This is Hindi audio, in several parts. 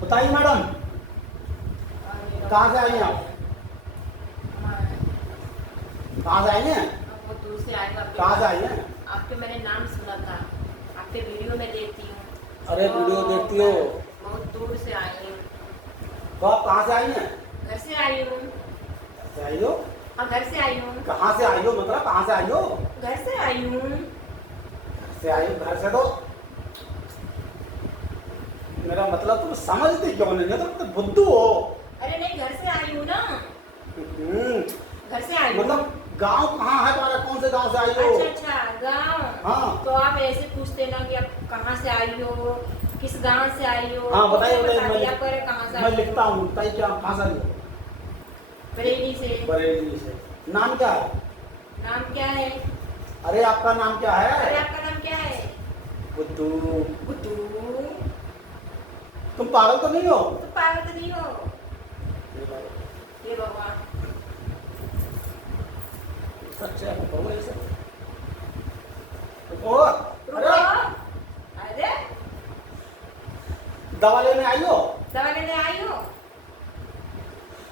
बताइए मैडम, कहाँ से आई हैं आप? कहाँ से आई हैं? वो दूर से आए हो। कहाँ से आई हैं? आपके मैंने नाम सुना था, आपके वीडियो में देखती हूँ। अरे वीडियो देखती हो? बहुत दूर से आई हूँ। तो आप कहाँ से आई हैं? घर से आई हूँ। घर से आई हो? हाँ, घर से आई हूँ। कहाँ से आई हो, मतलब कहाँ से आई हो? घर से आई हूँ। घर से आई हो? घर से तो मेरा मतलब तुम समझती क्यों नहीं है? तुम बुद्धू हो। अरे नहीं, घर से आई हूँ ना। घर से आई हूँ। मतलब गांव कहाँ है तुम्हारा? कौन से गांव से आई हो? अच्छा, गाँव। हाँ। तो आप ऐसे पूछते ना कि आप कहाँ से आई हो, किस गांव से आई हो। हाँ बताइए बता बताइए, दिया पर कहाँ से मैं आई लिखता हो। हूँ, बताइए क्या कहाँ से आई हो? बरेली से। बरेली से। नाम क्या है? नाम क्या है? अरे आपका नाम क्या है? अरे आपका नाम क्या है? बुद्धू। बुद्धू। तुम पागल तो नहीं हो? तो पागल तो नहीं हो। ये भगवान। सच है, बताओ ऐसे। रुको। रुको। अरे अरे दवा लेने आई हो? दवा लेने आई हो?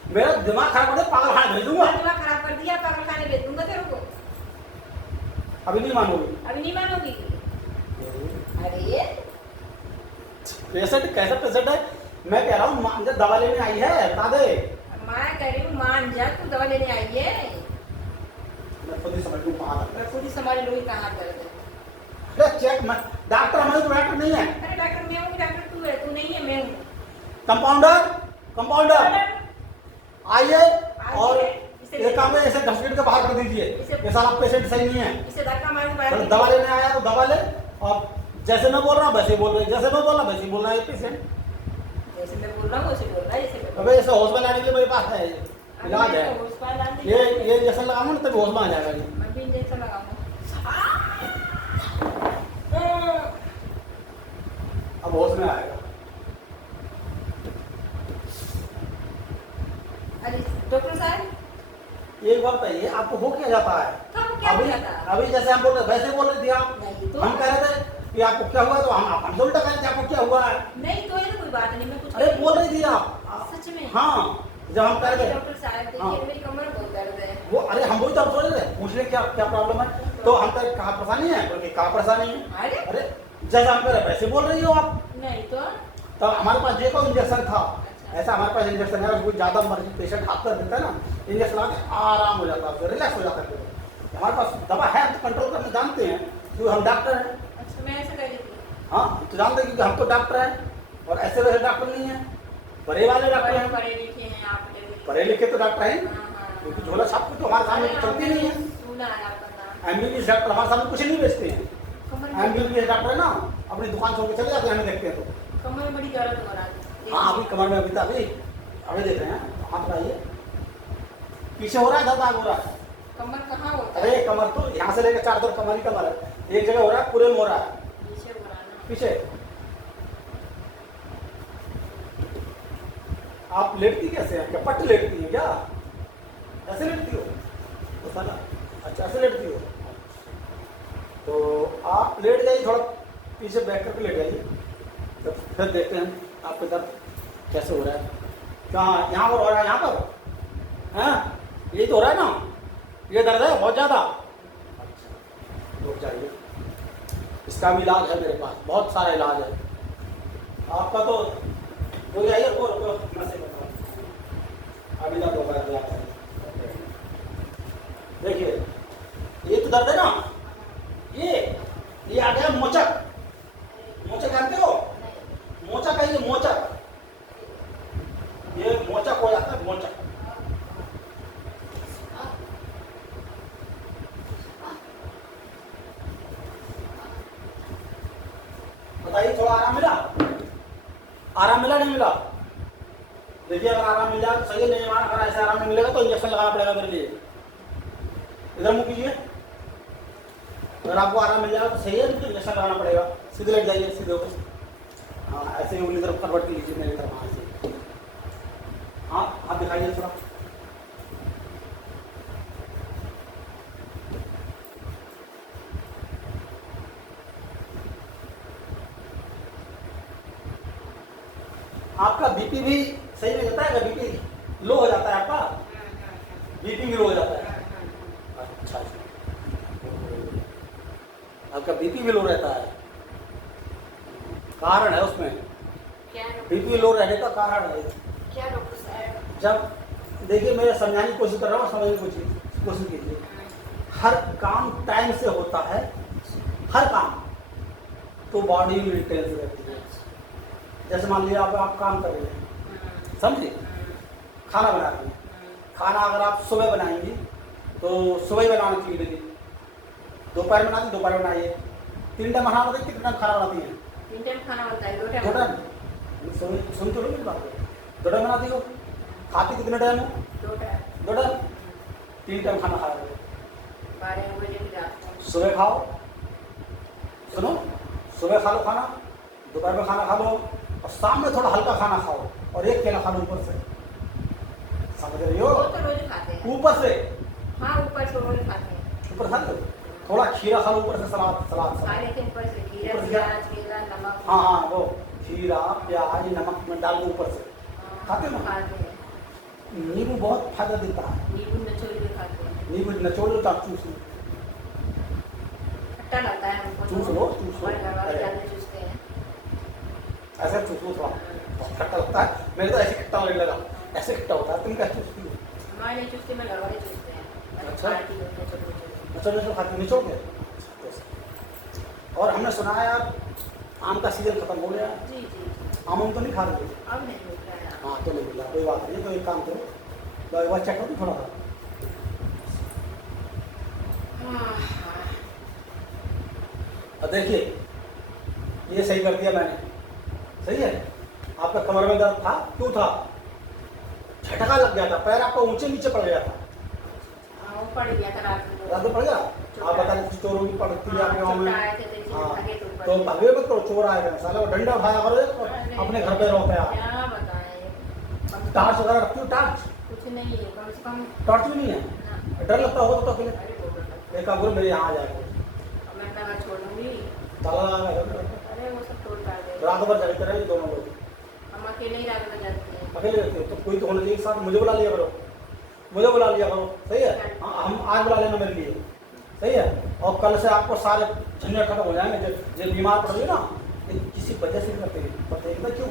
मेरा दिमाग खराब कर दे, पागल खाने भेजूंगा। दिमाग खराब कर दिया, पागल खाने भेज दूंगा तेरे को। अभी नहीं मानोगी? अभी नहीं मानोगी? अरे पेशेंट कैसा पेशेंट है? मैं कह रहा हूँ दवा लेने आई है, बता दे। मैं कह रही हूँ मान जा, तू दवा लेने आई है। मैं खुद ही समझ लूँ पागल। मैं खुद ही समझ लूँगी कहाँ दर्द है। अरे चेक मैं डॉक्टर, हमारे तो डॉक्टर नहीं है। अरे डॉक्टर मैं हूँ, डॉक्टर तू है, तू नहीं है, मैं हूँ। कंपाउंडर, कंपाउंडर आइए और इसे ये काम है, इसे घसीट के बाहर कर दीजिए। ये सारा पेशेंट सही नहीं है। इसे धक्का मार के चलो बाहर दवा लेने आया तो दवा ले, और जैसे मैं बोल रहा हूँ वैसे ही बोल रहे, जैसे मैं बोल रहा हूँ वैसे ही बोल रहा है ये पेशेंट। जैसे मैं बोल रहा हूँ वैसे बोल रहा है, जैसे मैं बोल अबे इसे होश में लाने के लिए मेरे पास है इलाज है। अभी मैं उस पर डाल ये देती ये इंजेक्शन लगाऊंगा ना तभी होश में आ जाएगा ये। मैं भी इंजेक्शन लगाऊंगा। अब होश में आएगा। अरे डॉक्टर साहब, एक बात बताइए, आपको हो क्या जाता है? कब क्या हो अभी जाता है? अभी जैसे हम बोल रहे वैसे बोल रही थी आप। नहीं तो हम कह रहे थे कि आपको क्या हुआ, तो हम हमसे उल्टा कह रहे थे आपको क्या हुआ है। नहीं तो ये तो कोई बात नहीं, मैं कुछ अरे बोल रही थी आप। सच में। हाँ, जब हम कह रहे थे डॉक्टर साहब देखिए, हाँ। मेरी कमर बहुत दर्द है। वो, अरे हम वही तो आप सोच रहे थे, पूछ ले क्या क्या प्रॉब्लम है। तो हम कह कहाँ परेशानी है, बोले कहाँ परेशानी है। अरे अरे जैसा हम कह रहे वैसे बोल रही हो आप। नहीं तो तो हमारे पास जो कोई इंजेक्शन था, ऐसा हमारे पास इंजेक्शन है, कोई ज़्यादा मर्जी पेशेंट हाथ कर देता है ना, इंजेक्शन लगा के आराम हो जाता है, रिलैक्स हो जाता है। हमारे पास दवा है, हम कंट्रोल करना जानते हैं क्योंकि हम डॉक्टर हैं। अच्छा, मैं ऐसा कह रही थी। हाँ हम तो जानते हैं क्योंकि हम तो डॉक्टर हैं, और ऐसे वैसे डॉक्टर नहीं हैं, बड़े वाले डॉक्टर हैं। पढ़े लिखे हैं आप। पढ़े लिखे तो डॉक्टर हैं, हाँ, हाँ। क्योंकि झोला छाप तो हमारे सामने चलती नहीं है। सुना है आपका नाम। एमबीबीएस डॉक्टर हमारे सामने कुछ नहीं बेचते हैं। कमर में एमबीबीएस डॉक्टर है ना, अपनी दुकान छोड़ के चले जाते हैं, हमें देखते हैं तो। कमर में बड़ी दर्द हो रहा है। हाँ अभी कमर में, अभी देख रहे हैं, हाथ लगाइए। पीछे हो रहा है, दर्द आगे हो रहा है। कमर कहाँ होता है? अरे कमर तो यहाँ से लेकर चार तरफ कमर ही कमर है, एक जगह हो रहा है, पूरे में हो रहा है। पीछे हो रहा है ना। पीछे आप लेटती कैसे हैं? क्या पट्ट लेटती है क्या? ऐसे लेटती हो तो साला, अच्छा ऐसे लेटती हो। तो आप लेट जाइए, थोड़ा पीछे बैक करके लेट जाइए, तो फिर देखते हैं आपके दर्द कैसे हो रहा है। कहाँ? यहाँ पर हो रहा है, यहाँ पर हैं? यही तो हो रहा है ना, ये दर्द है बहुत ज़्यादा। अच्छा रुक जाइए, इसका भी इलाज है मेरे पास, बहुत सारा इलाज है आपका। तो कोई आइए, रुको रुको, मैं से बताऊँ अभी तक होगा। देखिए ये तो दर्द है ना, ये आ गया मोचक। मोचक जानते हो? मोचक है ये, मोचक। ये मोचक हो जाता है, मोचक। बताइए थोड़ा आराम मिला? आराम मिला नहीं मिला? देखिए अगर आराम मिल जाए तो सही है, नहीं अगर ऐसे आराम नहीं मिलेगा तो इंजेक्शन लगाना पड़ेगा मेरे लिए। इधर मुँह कीजिए, अगर आपको आराम मिल जाएगा तो सही है, तो इंजेक्शन लगाना पड़ेगा। सीधे लेट जाइए, सीधे होकर। हाँ ऐसे ही उंगली तरफ करवट लीजिए मेरी तरफ, हाथ से। हाँ हाथ दिखाइए थोड़ा। आपका बीपी भी सही नहीं रहता है, बीपी लो हो जाता है आपका, बीपी भी लो हो जाता है। अच्छा अच्छा, आपका बीपी भी लो रहता है, कारण है उसमें, क्या बीपी लो रहने का कारण है। क्या डॉक्टर साहब? जब देखिए मैं समझाने की कोशिश कर रहा हूँ, समझने की कोशिश कीजिए। हर काम टाइम से होता है, हर काम, तो बॉडी मेंटेनेंस रहती है। जैसे मान लीजिए आप काम कर रहे हैं, समझिए, खाना बना रहे हैं, खाना अगर आप सुबह बनाएंगी तो सुबह ही बनाना चाहिए डेली, दोपहर में बनाती दोपहर बनाइए, 3 टाइम खाना बनाती, कितना टाइम खाना बनाती है? 3 टाइम खाना बनता है, 2 2 टाइम? टाइम। सुन तो लो मेरी बात, 2 टाइम बनाती हो, खाती कितने टाइम हो? 2 टाइम। 2 टाइम, 3 टाइम खाना खाया करो। 12 बजे की रात को। सुबह खाओ, सुनो, सुबह खा लो खाना, दोपहर में खाना खा लो, और शाम में थोड़ा हल्का खाना खाओ, और एक केला खा लो ऊपर से, समझ रही हो? वो तो रोज खाते हैं। ऊपर से, हाँ, ऊपर से रोज खाते हैं। ऊपर खा लो, थोड़ा खीरा खा लो ऊपर से, सलाद सलाद खा सलाद। लेते हैं ऊपर से, खीरा, ऊपर से क्या? प्याज, केला, नमक। हाँ हाँ, वो खीरा प्याज नमक में डाल दो ऊपर से, खाते हो ना? खाते हैं। नींबू बहुत फायदा देता है, नींबू निचोड़ के खाते हैं। नींबू निचोड़ लो तो आप चूस लो, खट्टा लगता है हमको तो। चूस लो, चूस लो। और घर वाले अरे। ज्यादा चूसते हैं। ऐसे चूस लो थोड़ा, बहुत खट्टा लगता है, मेरे तो ऐसे खट्टा लगने लगा, ऐसे खट्टा होता है, तुम क्या चूसती हो? हमारे नहीं चूसते, मैं घर वाले चूसते हैं। अच्छा। खाती हूँ, निचोड़ निचोड़। निचोड़ निचोड़ खाते, निचोड़ के। और हमने सुना है यार, आम का सीजन खत्म हो गया, जी जी। आम तो नहीं खा रहे? अब नहीं मिल रहा है। हाँ तो नहीं मिला, कोई बात नहीं, तो एक काम करो, तो एक बार चेक करो थोड़ा सा। और देखिए, ये सही कर दिया मैंने, सही है। आपका कमर में दर्द था, क्यों था? झटका लग गया था, पैर आपका ऊंचे नीचे पड़ गया था, वो पड़ गया था रात में। रात में पड़ गया। आप बता रहे चोरों की पड़ती है आपके गाँव में, आए थे तो इसलिए हाँ, भागे तो ऊपर तो से। भागे मत करो, चोर आए गए साले, वो डंडा उठाया करो, अपने घर पे रहो आप। क्या बताएं, कम से टार्च कम वगैरह रखती हो? टार्च कुछ नहीं है, कम से कम। टॉर्च भी नहीं है? ना। डर लगता होगा तो अकेले? अरे बहुत डर लगता है। एक काम करो, मेरे यहाँ आ जाएगा, अब मैं अपना घर छोड़ दूंगी। ताला लगा के अरे वो सब तोड़ पार देगा। रात भर जगते रहे दोनों लोग, हम अकेले ही रात में जाते हैं। अकेले रहते हो तो कोई तो होना चाहिए साथ, मुझे बुला लिया करो, मुझे बुला लिया करो, सही है। हाँ, हम आज बुला लेना मेरे लिए, सही है। और कल से आपको सारे झंझट खत्म हो जाएंगे। जो बीमार पड़ गए ना, ये किसी वजह से करते हैं, पता है क्यों?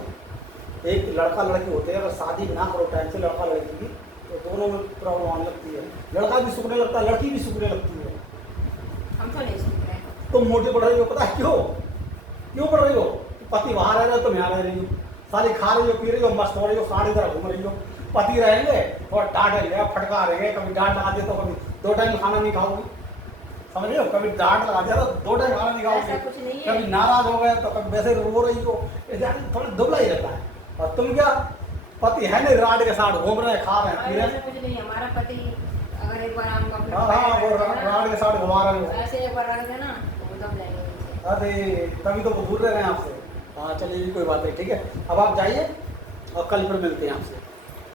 एक लड़का लड़की होते हैं, अगर शादी ना करो टाइम से लड़का लड़की की, तो दोनों में प्रॉब्लम आने लगती है, लड़का भी सूखने लगता है, लड़की भी सूखने लगती है। हम तो नहीं सुन रहे। तुम मोटी पड़ रही हो, पता है क्यों? क्यों पड़ रही हो? पति वहां रह रहे हो, तुम यहाँ रह रही हो, सारी खा रही हो, पी रही हो, मस्त हो रही हो, सारी तरह घूम रही हो। पति रहेंगे और डांटेंगे, फटका रहेंगे, कभी डांट लगा दिया तो कभी 2 टाइम खाना नहीं खाओगी, समझ रहे हो? कभी डांट लगा दिया तो 2 टाइम खाना नहीं ऐसा खाओगी, कुछ नहीं है। कभी नाराज हो गए तो कभी वैसे रो रही हो, थोड़ा दुबला ही रहता है। और तुम क्या, पति है नहीं, राड के साथ घूम रहे हैं, खा रहे हैं, पी अरे रहे ऐसा हैं। कुछ नहीं है, हमारा पति अगर एक बार हम अपने हाँ, वो राड के साथ घुमा रहे हो। ऐसे एक बार रख देना तो वो दम लेंगे नीचे। अरे तभी तो वो दूर रह रहे हैं आपसे। हाँ चलिए, कोई बात नहीं, ठीक है। अब आप जाइए और कल फिर मिलते हैं आपसे।